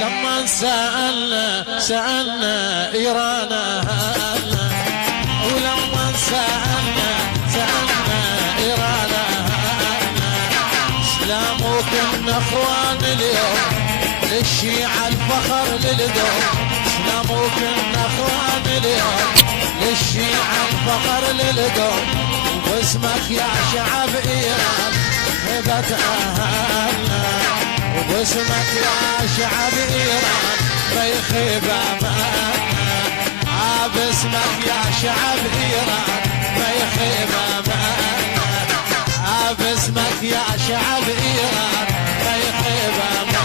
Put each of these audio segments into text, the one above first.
لما سألنا إيران أهلنا، ولما سألنا إيران أهلنا، إسلام وكنا إخوان اليوم، للشيعة الفخر للدوم، إسلام وكنا إخوان اليوم، للشيعة الفخر للدوم، وباسمك يا شعب إيران هبة أهلنا، وباسمك يا شعب إيران ما يخيب أماننا، باسمك يا شعب إيران ما يخيب أماننا، باسمك يا شعب إيران ما يخيب أماننا.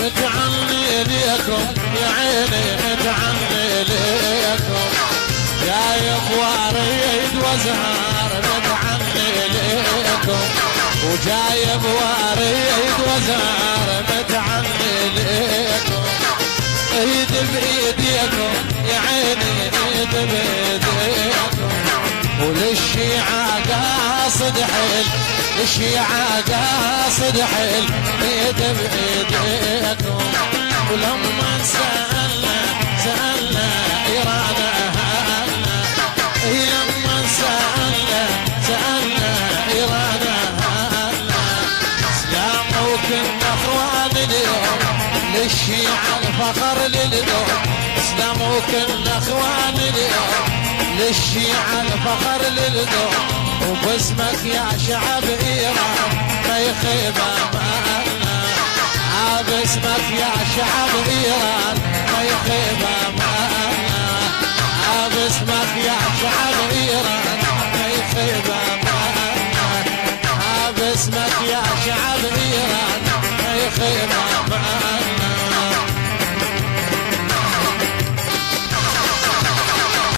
متعني ليكم يا عيني، متعني ليكم، جايب وريد وزهار، متعني ليكم، وجايب وريد وزهار، متعني ليكم، ايد بايديكم يا عيني، ايد بايديكم، وللشيعة قاصد حيل، الشيعة قاصد حيل، ايد بايديكم، ولما سألنا إيران أهلنا، لما سألنا إيران أهلنا، إسلام وكنا إخوان اليوم، للشيعة الفخر للدوم، إسلام وكنا إخوان اليوم، للشيعة الفخر للدوم، وباسمك يا شعب إيران ما يخيب أماننا، باسمك يا شعب إيران ما يخيب أماننا، باسمك يا شعب إيران ما يخيب أماننا، باسمك يا شعب